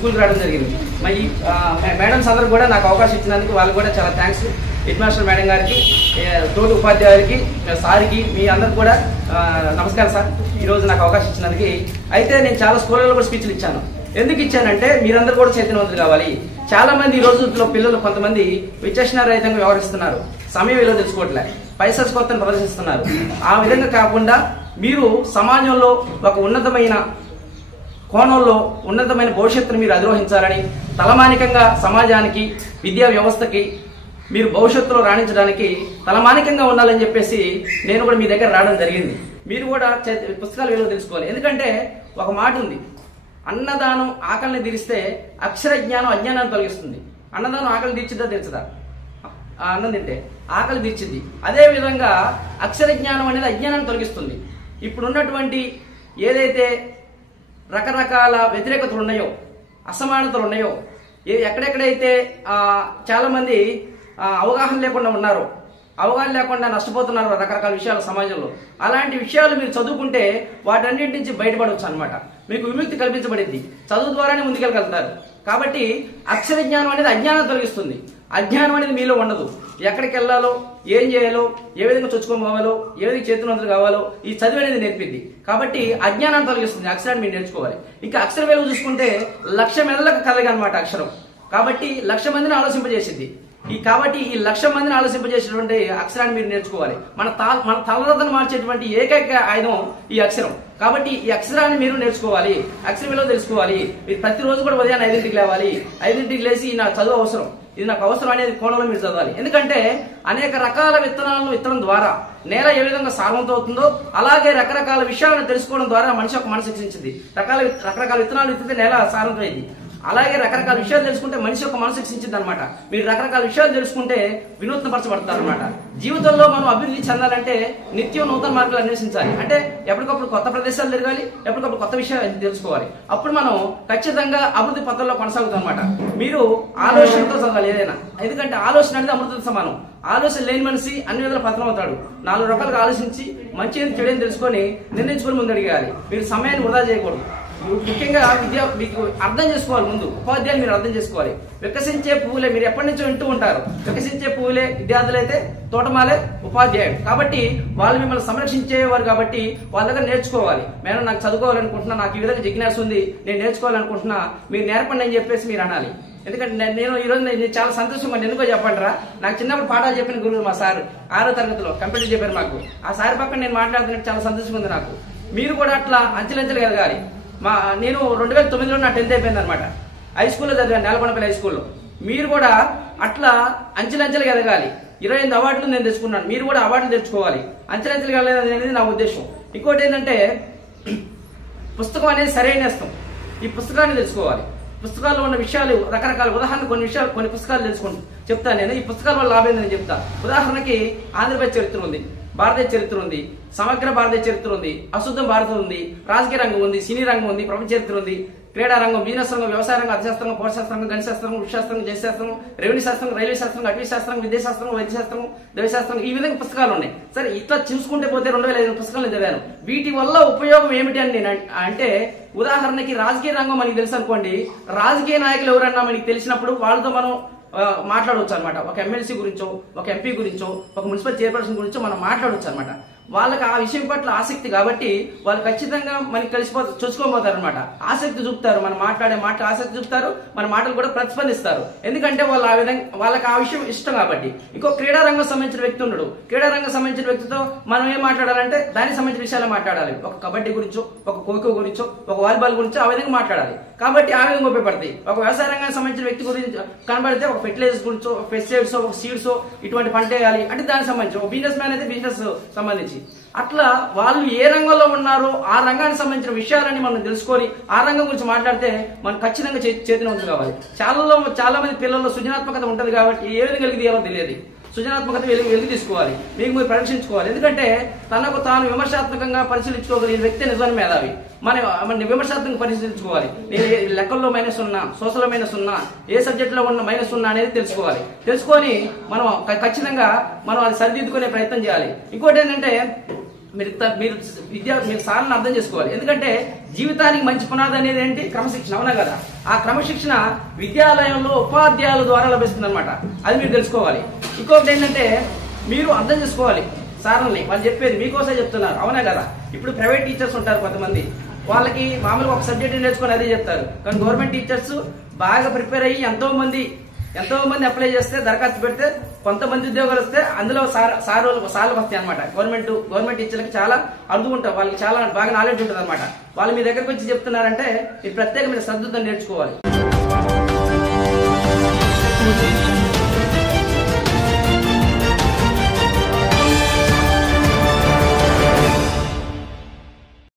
స్కూల్కి రావడం జరిగింది. మరి మేడమ్స్ అందరూ కూడా నాకు అవకాశం ఇచ్చినందుకు వాళ్ళకి కూడా చాలా థ్యాంక్స్. హెడ్ మాస్టర్ మేడం గారికి, తోటి ఉపాధ్యాయులకి, సార్కి, మీ అందరికి కూడా నమస్కారం సార్, ఈరోజు నాకు అవకాశం ఇచ్చినందుకు. అయితే నేను చాలా స్కూళ్ళలో కూడా స్పీచ్లు ఇచ్చాను. ఎందుకు ఇచ్చానంటే మీరందరూ కూడా చైతన్యవంతులు కావాలి. చాలా మంది ఈ రోజుల్లో పిల్లలు కొంతమంది విచక్షణారహితంగా వ్యవహరిస్తున్నారు, సమయం విలువ తెలుసుకోవట్లే, పైశాచికతను ప్రదర్శిస్తున్నారు. ఆ విధంగా కాకుండా మీరు సమాజంలో ఒక ఉన్నతమైన కోణంలో ఉన్నతమైన భవిష్యత్తును మీరు అధిరోహించాలని, తలమానికంగా సమాజానికి, విద్యా వ్యవస్థకి మీరు భవిష్యత్తులో రాణించడానికి తలమానికంగా ఉండాలని చెప్పేసి నేను కూడా మీ దగ్గర రావడం జరిగింది. మీరు కూడా పుస్తకాల విలువ తెలుసుకోవాలి. ఎందుకంటే ఒక మాట ఉంది, అన్నదానం ఆకలిని తీరిస్తే అక్షర జ్ఞానం అజ్ఞానాన్ని తొలగిస్తుంది. అన్నదానం ఆకలి తీర్చిద్దా తీర్చదా? అన్నం తింటే ఆకలి తీర్చింది. అదే విధంగా అక్షర జ్ఞానం అనేది అజ్ఞానాన్ని తొలగిస్తుంది. ఇప్పుడున్నటువంటి ఏదైతే రకరకాల వ్యతిరేకతలు ఉన్నాయో, అసమానతలు ఉన్నాయో, ఎక్కడెక్కడైతే చాలా మంది అవగాహన లేకుండా ఉన్నారో, అవగాహన లేకుండా నష్టపోతున్నారు రకరకాల విషయాలు సమాజంలో, అలాంటి విషయాలు మీరు చదువుకుంటే వాటన్నింటి నుంచి బయటపడవచ్చు అనమాట. మీకు విముక్తి కల్పించబడింది. చదువు ద్వారానే ముందుకెళ్ళగలుగుతారు. కాబట్టి అక్షర జ్ఞానం అనేది అజ్ఞానం తొలగిస్తుంది. అజ్ఞానం అనేది మీలో ఉండదు. ఎక్కడికి వెళ్ళాలో, ఏం చేయాలో, ఏ విధంగా చొచ్చుకోవాలో, ఏ విధంగా చేతులంతులు కావాలో ఈ చదువు అనేది నేర్పింది. కాబట్టి అజ్ఞానాన్ని తొలగిస్తుంది. అక్షరాన్ని మీరు నేర్చుకోవాలి. ఇంకా అక్షర విలువ చూసుకుంటే 1,00,000 మెదళ్ళకు కలగా అనమాట అక్షరం. కాబట్టి 1,00,000 మందిని ఆలోచింపజేసింది. కాబట్టి ఈ 1,00,000 మందిని ఆలోచింపజేసేటువంటి అక్షరాన్ని మీరు నేర్చుకోవాలి. మన తలరాతను మార్చేటువంటి ఏకైక ఆయుధం ఈ అక్షరం. కాబట్టి ఈ అక్షరాన్ని మీరు నేర్చుకోవాలి. అక్షర విలువ తెలుసుకోవాలి. మీరు ప్రతిరోజు కూడా ఉదయాన్నే 5ంటికి లేవాలి. 5ంటికి లేచి నాకు చదువు అవసరం, ఇది నాకు అవసరం అనేది కోణంలో మీరు చదవాలి. ఎందుకంటే అనేక రకాల విత్తనాలను విత్తనం ద్వారా నేల ఏ విధంగా సారవంతం అవుతుందో అలాగే రకరకాల విషయాలను తెలుసుకోవడం ద్వారా మనిషి ఒక మనసు శిక్షించింది. రకరకాల విత్తనాలు విత్తితే నేల సారవంతమైంది. అలాగే రకరకాల విషయాలు తెలుసుకుంటే మనిషి యొక్క మనసు శిక్షించింది అనమాట. మీరు రకరకాల విషయాలు తెలుసుకుంటే వినూత్నపరచబడతారు అనమాట. జీవితంలో మనం అభివృద్ధి చెందాలంటే నిత్యం నూతన మార్గాలు అన్వేషించాలి. అంటే ఎప్పటికప్పుడు కొత్త ప్రదేశాలు తిరగాలి, ఎప్పటికప్పుడు కొత్త విషయాలు తెలుసుకోవాలి. అప్పుడు మనం ఖచ్చితంగా అభివృద్ధి పథంలో కొనసాగుతాం అనమాట. మీరు ఆలోచనతో చదవాలి ఏదైనా. ఎందుకంటే ఆలోచన అనేది అమృత సమానం. ఆలోచన లేని మనిషి అన్ని విధాలు పతనం అవుతాడు. 4 రకాలుగా ఆలోచించి మంచి చెడుని తెలుసుకొని నిర్ణయించుకొని ముందడిగేయాలి. మీరు సమయాన్ని వృధా చేయకూడదు. ముఖ్యంగా మీకు అర్థం చేసుకోవాలి. ముందు ఉపాధ్యాయులు మీరు అర్థం చేసుకోవాలి. వికసించే పువ్వులే మీరు ఎప్పటి నుంచో వింటూ ఉంటారు. వికసించే పువ్వులే విద్యార్థులైతే తోటమాలే ఉపాధ్యాయుడు. కాబట్టి వాళ్ళు మిమ్మల్ని సంరక్షించేవారు. కాబట్టి వాళ్ళ దగ్గర నేర్చుకోవాలి. మేడం నాకు చదువుకోవాలనుకుంటున్నా, నాకు ఈ విధంగా జిజ్ఞాస ఉంది, నేను నేర్చుకోవాలనుకుంటున్నా, మీరు నేర్పండి అని చెప్పేసి మీరు అనాలి. ఎందుకంటే నేను ఈరోజు నేను చాలా సంతోషంగా ఎందుకో చెప్పండిరా, నాకు చిన్నప్పుడు పాఠాలు చెప్పిన గురువు మా సార్ 6వ తరగతిలో కంప్యూటర్ చెప్పారు మాకు. ఆ సార్ పక్కన నేను మాట్లాడుతున్నట్టు చాలా సంతోషంగా ఉంది నాకు. మీరు కూడా అట్లా అంచెలంచెలు ఎదగాలి. నేను 2009లో నా 10th అయిపోయింది అనమాట. హై స్కూల్లో చదివాను, నేలకొండపల్లి హై స్కూల్లో. మీరు కూడా అట్లా అంచెలంచెలుగా ఎదగాలి. 28 అవార్డులు నేను తెచ్చుకున్నాను. మీరు కూడా అవార్డులు తెచ్చుకోవాలి. అంచెలంచెలుగా వెళ్ళాలి అనేది నా ఉద్దేశం. ఇంకోటి ఏంటంటే పుస్తకం అనేది సరైన ఇష్టం. ఈ పుస్తకాన్ని తెలుసుకోవాలి. పుస్తకాల్లో ఉన్న విషయాలు రకరకాల ఉదాహరణ కొన్ని పుస్తకాలు చెప్తాను నేను. ఈ పుస్తకాల వల్ల లాభం నేను చెప్తా. ఉదాహరణకి ఆంధ్రప్రదేశ్ చరిత్ర ఉంది, భారతదేశ చరిత్ర ఉంది, సమగ్ర భారతదేశ చరిత్ర ఉంది, అశుద్ధం భారతం ఉంది, రాజకీయ రంగం ఉంది, సినీ రంగం ఉంది, ప్రపంచ చరిత్ర ఉంది, క్రీడా రంగం, బిజినెస్ రంగం, వ్యవసాయ రంగం, అర్థశాస్త్రం, పౌరశాస్త్రం, గణితశాస్త్రం, వృక్షశాస్త్రం, జలశాస్త్రం, రెవెన్యూ శాస్త్రం, రైల్వే శాస్త్రం, అటవీ శాస్త్రం, విద్యాశాస్త్రం, వైద్యశాస్త్రం, దైవశాస్త్రం, ఈ విధంగా పుస్తకాలు ఉన్నాయి. సరే, ఇట్లా చూసుకుంటే పోతే 2005 పుస్తకాలు చదివాను. వీటి వల్ల ఉపయోగం ఏమిటి అని నేను అంటే, ఉదాహరణకి రాజకీయ రంగం మనకి తెలుసు అనుకోండి. రాజకీయ నాయకులు ఎవరన్నా మనకి తెలిసినప్పుడు వాళ్ళతో మనం మాట్లాడవచ్చు అనమాట. ఒక ఎమ్మెల్సీ గురించో, ఒక ఎంపీ గురించో, ఒక మున్సిపల్ చైర్పర్సన్ గురించో మనం మాట్లాడవచ్చు అనమాట. వాళ్ళకి ఆ విషయం పట్ల ఆసక్తి కాబట్టి వాళ్ళు ఖచ్చితంగా మనకి చూసుకోబోతారు అనమాట. ఆసక్తి చూపుతారు, మనం మాట్లాడే మాట ఆసక్తి చూపుతారు, మన మాటలు కూడా ప్రతిస్పందిస్తారు. ఎందుకంటే వాళ్ళు ఆ విధంగా వాళ్ళకి ఆ విషయం ఇష్టం కాబట్టి. ఇంకో క్రీడా రంగం సంబంధించిన వ్యక్తి ఉన్నాడు. క్రీడా రంగం సంబంధించిన వ్యక్తితో మనం ఏం మాట్లాడాలంటే దానికి సంబంధించిన విషయాలు మాట్లాడాలి. ఒక కబడ్డీ గురించో, ఒక ఖోఖో గురించో, ఒక వాలీబాల్ గురించో ఆ విధంగా మాట్లాడాలి. కాబట్టి ఆ విధంగా ఉపయోగపడతాయి. ఒక వ్యవసాయ రంగానికి సంబంధించిన వ్యక్తి గురించి కనబడితే ఒక ఫెర్టిలైజర్స్ గురించో, ఒక పెస్టిసైడ్స్, ఒక సీడ్స్, ఇటువంటి పంట వేయాలి అంటే దానికి సంబంధించి. ఒక బిజినెస్ మ్యాన్ అయితే బిజినెస్ సంబంధించి. అట్లా వాళ్ళు ఏ రంగంలో ఉన్నారో ఆ రంగానికి సంబంధించిన విషయాలని మనం తెలుసుకొని ఆ రంగం గురించి మాట్లాడితే మనం ఖచ్చితంగా చేతినవంతులు కావాలి. చాలా మంది పిల్లల్లో సృజనాత్మకత ఉంటుంది కాబట్టి ఏ విధంగా వెలికి తీయాలో తెలియదు. సృజనాత్మకత వెలికి తీసుకోవాలి, మీకు మీరు పరీక్షించుకోవాలి. ఎందుకంటే తనకు తాను విమర్శాత్మకంగా పరిశీలించుకోగలిగిన వ్యక్తి నిజమైన మేధావి. మన విమర్శాత్మకంగా పరిశీలించుకోవాలి. నేను లెక్కల్లో మైనస్ ఉన్నా, సోషల్లో మైనస్ ఉన్నా, ఏ సబ్జెక్టులో ఉన్న మైనస్ ఉన్నా అనేది తెలుసుకోవాలి. తెలుసుకొని మనం ఖచ్చితంగా మనం అది సరిదిద్దుకునే ప్రయత్నం చేయాలి. ఇంకోటి ఏంటంటే మీరు మీరు సార్లను అర్థం చేసుకోవాలి. ఎందుకంటే జీవితానికి మంచి పునాది అనేది ఏంటి? క్రమశిక్షణ. అవునా కదా? ఆ క్రమశిక్షణ విద్యాలయంలో ఉపాధ్యాయుల ద్వారా లభిస్తుంది అనమాట. అది మీరు తెలుసుకోవాలి. ఇంకొకటి ఏంటంటే మీరు అర్థం చేసుకోవాలి సార్లని, వాళ్ళు చెప్పేది మీకోసమే చెప్తున్నారు. అవునా కదా? ఇప్పుడు ప్రైవేట్ టీచర్స్ ఉంటారు కొంతమంది, వాళ్ళకి మామూలుగా ఒక సబ్జెక్ట్ నేర్చుకొని అదే చెప్తారు. కానీ గవర్నమెంట్ టీచర్స్ బాగా ప్రిపేర్ అయ్యి ఎంతో మంది అప్లై చేస్తే, దరఖాస్తు పెడితే కొంతమంది ఉద్యోగాలు వస్తే అందులో సార్లు వస్తాయి అనమాట. గవర్నమెంట్ టీచర్లకి చాలా అర్థం ఉంటారు, వాళ్ళకి చాలా బాగా నాలెడ్జ్ ఉంటుంది అనమాట. వాళ్ళు మీ దగ్గరకు వచ్చి చెప్తున్నారంటే మీరు ప్రత్యేకమైన శ్రద్ధతో నేర్చుకోవాలి.